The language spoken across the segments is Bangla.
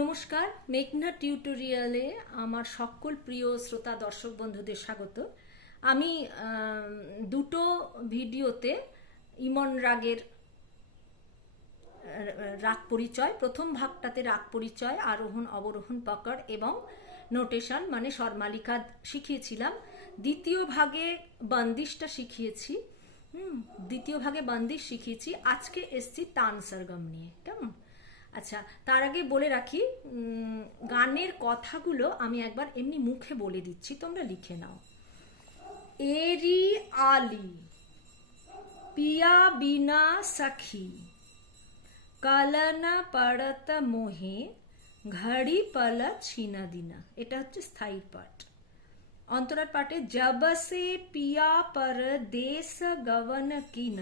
নমস্কার, মেঘনা টিউটোরিয়ালে আমার সকল প্রিয় শ্রোতা দর্শক বন্ধুদের স্বাগত। আমি দুটো ভিডিওতে ইমন রাগের রাগ পরিচয়, প্রথম ভাগটাতে রাগ পরিচয়, আরোহণ, অবরোহণ, পকড় এবং নোটেশন মানে স্বরমালিকা শিখিয়েছিলাম। দ্বিতীয় ভাগে বন্দিশটা শিখিয়েছি। দ্বিতীয় ভাগে বন্দিশ শিখিয়েছি। আজকে এসছি তান সরগম নিয়ে, কেমন? আচ্ছা তার আগে বলে রাখি গানের কথাগুলো আমি একবার এমনি মুখে বলে দিচ্ছি, তোমরা লিখে নাও। এরি আলি, পিয়া বিনা সখী, কালন পড়ত মোহে, ঘড়ি পল ছিনা দিনা। এটা হচ্ছে স্থায়ী পাঠ। অন্তরার পাঠে জবসে পিয়া পর দেশ গवन কিন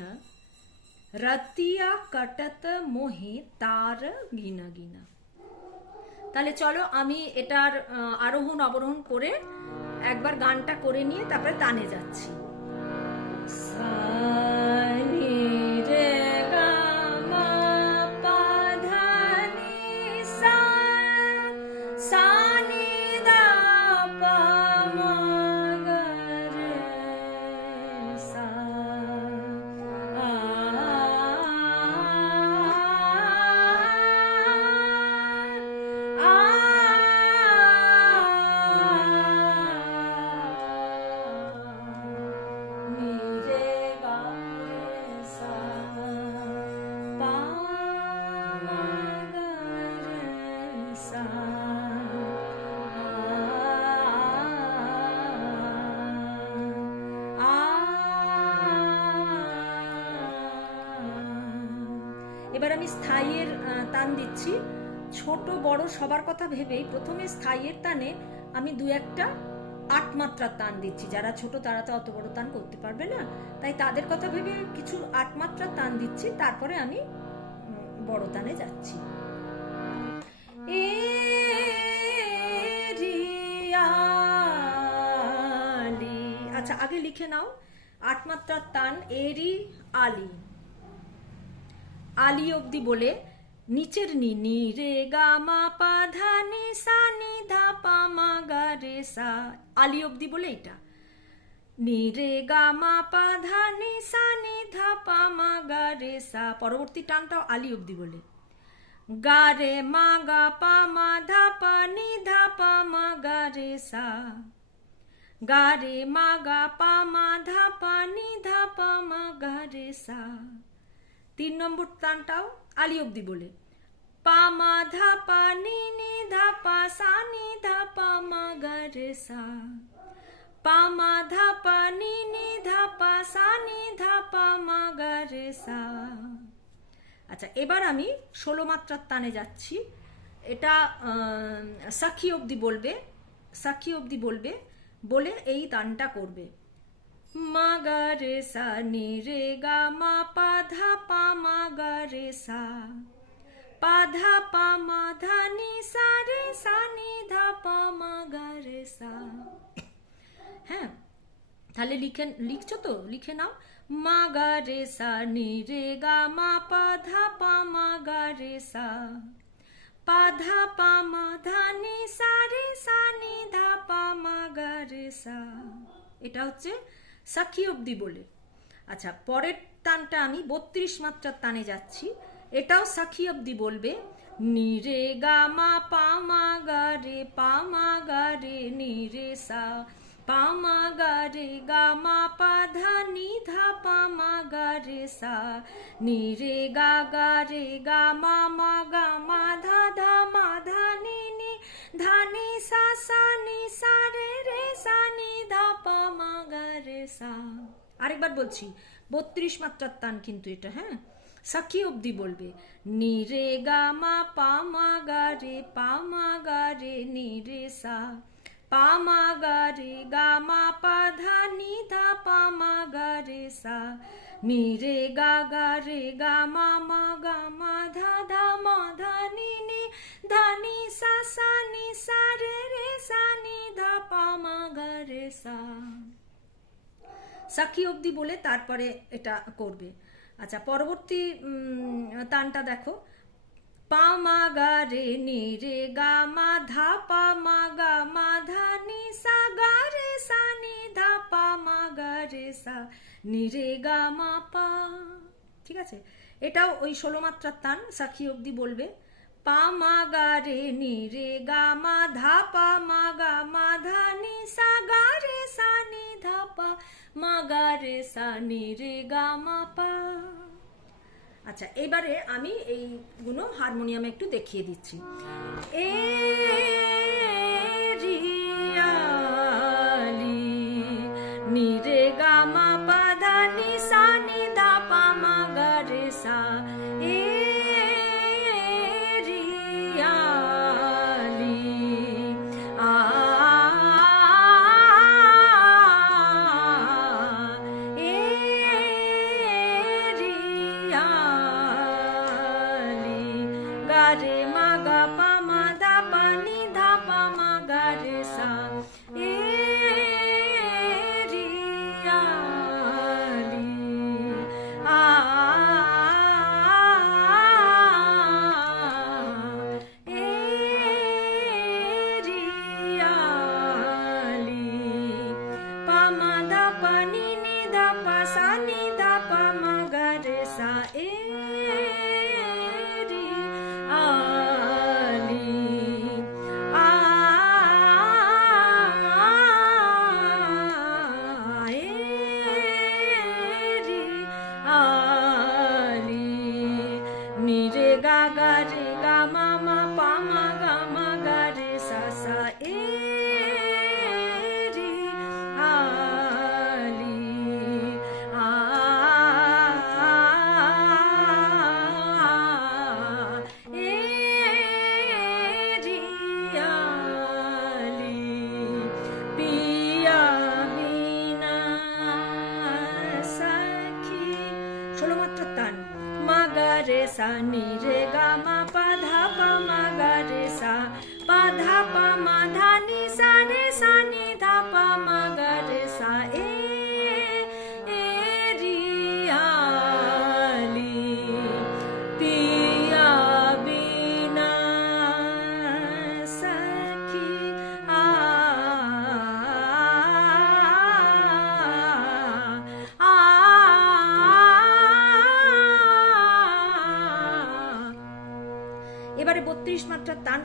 রতিয়া কটত মোহে তার গিনা গিনা তাহলে চলো আমি এটার আরোহণ অবরোহণ করে একবার গানটা করে নিয়ে তারপরে তানে যাচ্ছি দিচ্ছি ছোট, বড় সবার কথা ভেবেই প্রথমে স্থায়ীর তানে আমি দু একটা আট মাত্রার তান দিচ্ছি। যারা ছোট তারা তো অত বড় তান করতে পারবে না। তাই তাদের কথা ভেবে কিছু আট মাত্রার তান দিচ্ছি, তারপরে আমি বড় তানে যাচ্ছি। আচ্ছা আগে লিখে নাও। আট মাত্রার তান এরি আলি। আলি অবধি বলে নিচের নি নি রে গা মা পা ধা নি সা। নি ধা পা মা গা রে সা আলি অবধি বলে এটা। নি রে গা মা পা ধা নি সা। নি ধা পা মা গা রে সা পরবর্তী টানটাও আলি অবধি বলে। গা রে মা গা পা মা ধা পা নি ধা পা মা গা রে সা। গা রে মা গা পা মা ধা পা নি ধা পা মা গা রে সা। তিন নম্বর তানটাও আলি অব্দি বলে, পা মা ধা পা, নি নি ধা পা, সা নি ধা পা মা গা রে সা। পা মা ধা পা, নি নি ধা পা, সা নি ধা পা মা গা রে সা। আচ্ছা এবার আমি ষোলো মাত্রার তানে যাচ্ছি। এটা সাক্ষী অবধি বলবে, সাক্ষী অবধি বলবে, বলে এই তানটা করবে। মা গা রে সা নি রে গা মা পা ধা পা মা গা রে সা পা ধা পা মা ধা নি সা রে সা নি ধা পা মা গা রে সা হ্যাঁ তাহলে লিখে, লিখছো তো? লিখে নাও। মা গা রে সা নি রে গা মা পা ধা পা মা গা রে সা পা ধা পা মা ধা নি সা রে সা নি ধা পা মা গা রে সা এটা হচ্ছে সাক্ষী অবধি বলে। আচ্ছা পরের তানটা আমি বত্রিশ মাত্রার তানে যাচ্ছি। এটাও সাক্ষী অবধি বলবে, নি রে গা মা, পা মা গা রে রে, নি রে সা, পা মা গা রে, গা মা, পা ধা, নি ধা গা রে সা, নি রে গা গা রে, গা মা মা গা, মা ধা ধা, মা ধা, নি নি ধা সা সা নি সা রে রে সা নি ধা পা মা গা রে সা আরেকবার বলছি, বত্রিশ মাত্রার তান কিন্তু এটা হ্যাঁ? সাক্ষী অবধি বলবে, নি রে গা, মা, পা, মা, গা, রে, পা, মা, গা, রে, নি রে সা। পা, মা, গা, রে, গা, মা, পা, ধা, নি, ধা, পা, মা, গা, রে, সা। নি রে গা গা, রে, গা, মা মা, গা, মা, ধা ধা, মা, ধা ধা নি সা সা নি সা রে রে সা নি ধা পা মা গা রে সা সাক্ষী অবধি বলে তারপরে এটা করবে। আচ্ছা পরবর্তী তানটা দেখো। পা, মা, গা, রে, নি, রে, গা, মা, ধা, পা, মা, গা, মা, ধা, নি, সা, গা, রে, সা, নি, ধা, পা, মা, গা, রে, সা, নি, রে, গা, মা, পা। ঠিক আছে? এটাও ওই ষোলো মাত্রার তান সাক্ষী অবধি বলবে। মা গা রে নি রে গা, মা ধা পা, মা গা, মা ধা নি সা গা রে সা নি ধা পা, মা গা রে সা নি রে গা, মা পা। আচ্ছা এবারে আমি এইগুলো হারমোনিয়ামে একটু দেখিয়ে দিচ্ছি। এ গা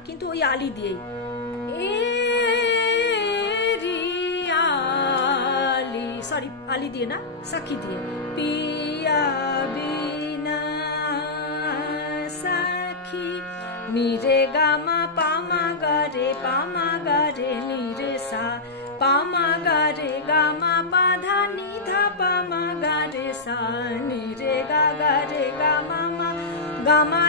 কিন্তু ওই আলি দিয়েই। সরি আলি দিয়ে না, সাক্ষী দিয়ে। পিয়া সাক্ষী, নিরে গামা পামা গারে পামা গারে নিরে সা পামা গারে গামা পাধা নিধা পামা গারে সা, নিরে গা গারে গামা মা গামা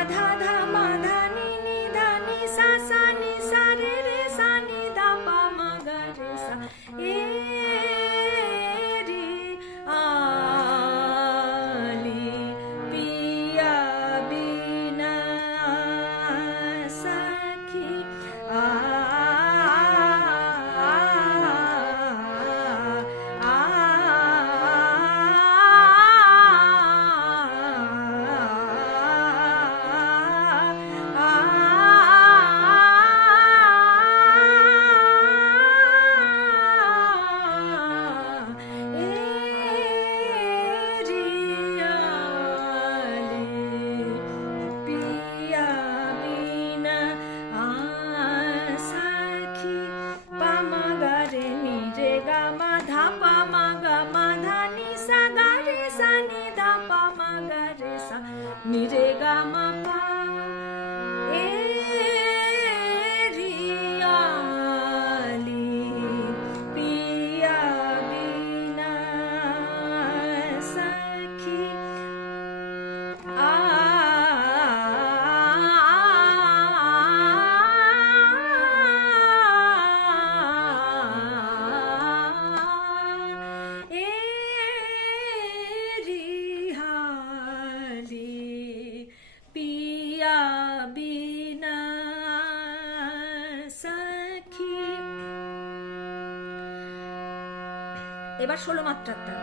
ষোলো মাত্রার তাল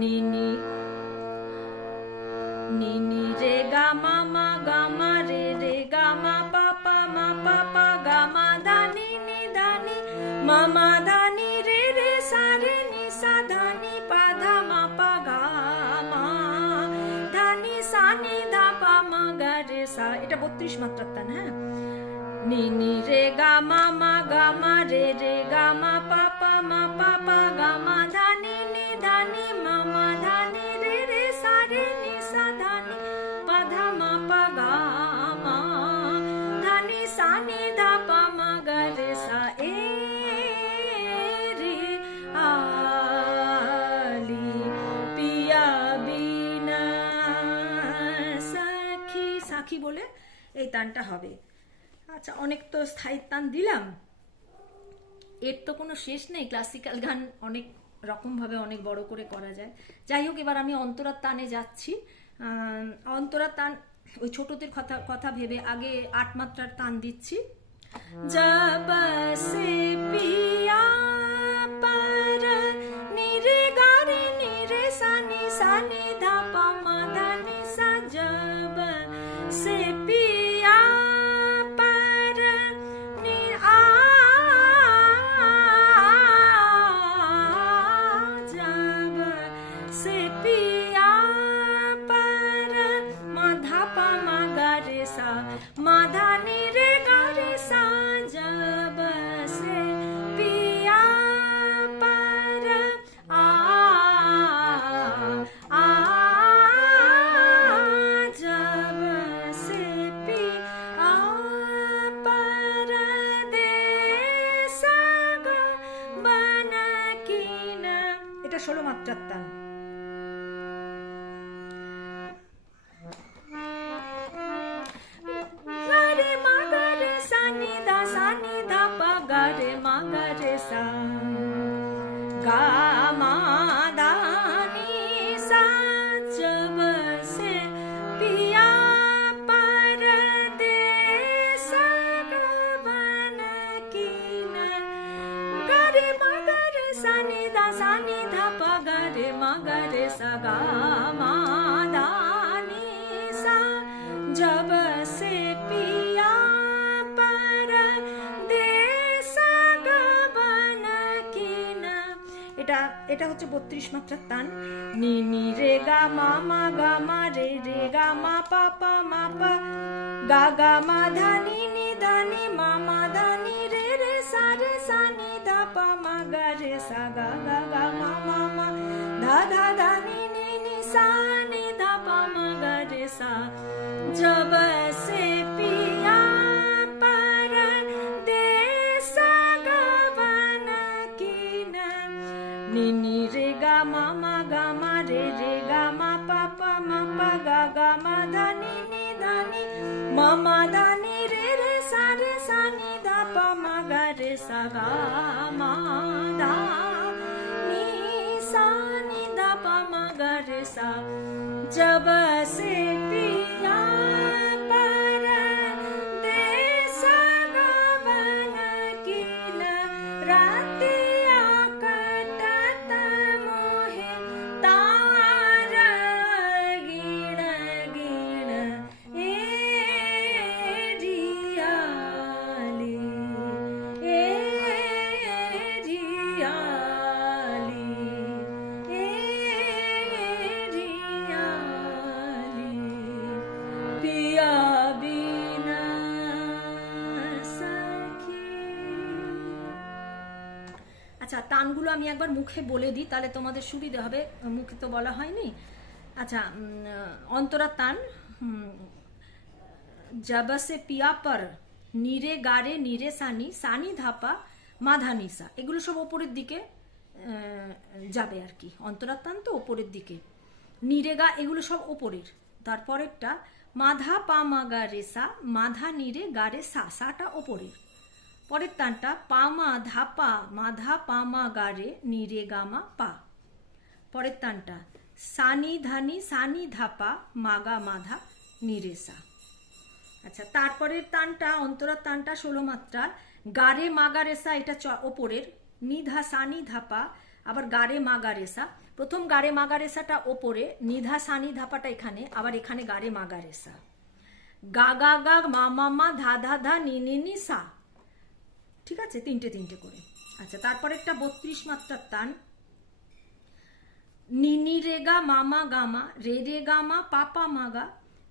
নিনি নিনি রে গা, মা মা, গা, মা রে রে গা, মা, পা মা, পা গা, মা দানি নি দানি মা মা দানি রে রে, সা, রে, নি, সা দানি পা ধা মা, পা, গা, মা। দানি সা, নি ধা পা, মা, গা, রে, সা। এটা বত্রিশ মাত্রার তান হ্যাঁ নিনি রে গা, মা মা, গা, মা রে রে গা, মা স্থায়িত্বানটা হবে। আচ্ছা অনেক তো স্থায়িত্বান দিলাম। এর তো কোনো শেষ নেই। ক্লাসিক্যাল গান অনেক রকমভাবে অনেক বড় করে করা যায়। যাই হোক, এবার আমি অন্তরার তানে যাচ্ছি। অন্তরার তান ওই ছোটদের কথা কথা ভেবে আগে আট মাত্রার তান দিচ্ছি। যা পাশে পি গারে সা এটা হচ্ছে বত্রিশ মাত্রার তান। নি নি, রে, গা, মা মা, গা, মা, রে রে, গা, মা, পা পা, মা, পা। গা গা, মা, ধা, নি নি ধা নি, মা মা ধা নি, রে রে, সা রে, সা, নি ধা পা, মা, গা, রে, সা, গা গা গা, মা মা মা। ধা ধা ধা, নি নি সা, নি ধা পা, মা, গা, রে, সা। जब सा जब তানগুলো আমি একবার মুখে বলে দিই, তাহলে তোমাদের সুবিধা হবে। মুখে তো বলা হয়নি। আচ্ছা অন্তরা তান জবসে পিয়া পর, নিরে গারে নিরে সানি সানি ধাপা, মাধা নিসা। এগুলো সব ওপরের দিকে যাবে আর কি। অন্তরাত্তান তো ওপরের দিকে। নিরেগা এগুলো সব ওপরের। তারপরেরটা, মাধা পা মাগা রেসা মাধা নিরে গারে সা, সাটা ওপরের। পরের তানটা পামা ধাপা মাধা পামা গারে নিরে গামা পা। পরের তানটা সানি ধানি সানি ধাপা মাগা মাধা নিরেসা আচ্ছা তারপরের তানটা, অন্তরার তানটা, ষোলো মাত্রার গারে মাগারেসা এটা চ- ওপরের নিধা সানি ধাপা আবার গারে মাগারেসা প্রথম গারে মাগারেসাটা ওপরে নিধা সানি ধাপাটা এখানে, আবার এখানে গারে মাগারেসা গা গা গা মা মা মা ধা ধা ধা নি নি সা। ঠিক আছে? তিনটে তিনটে করে। আচ্ছা তারপর একটা বত্রিশ মাত্রার তান। নিনি রে গা মামা গামা রে রে গামা পাপা মাগা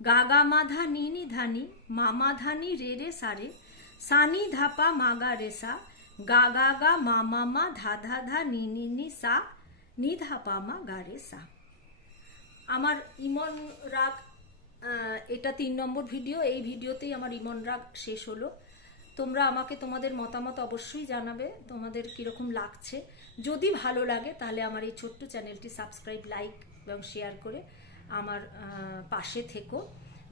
গা গা মাধা নিনি ধানি মামা ধানি রে রে সারে সানি ধাপা মাগা রে সা, গা গা গা মামা মা মা ধা ধা ধা নি নি নি সা, নি ধাপা মা গা রে সা। আমার ইমন রাগ এটা তিন নম্বর ভিডিও। এই ভিডিওতেই আমার ইমন রাগ শেষ হলো। তোমরা আমাকে তোমাদের মতামত অবশ্যই জানাবে, তোমাদের কীরকম লাগছে। যদি ভালো লাগে, তাহলে আমার এই ছোট্ট চ্যানেলটি সাবস্ক্রাইব, লাইক এবং শেয়ার করে আমার পাশে থেকো।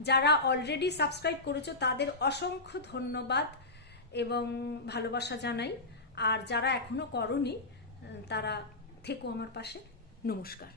যারা অলরেডি সাবস্ক্রাইব করেছ, তাদের অসংখ্য ধন্যবাদ এবং ভালোবাসা জানাই। আর যারা এখনও করনি তারা থেকো আমার পাশে। নমস্কার।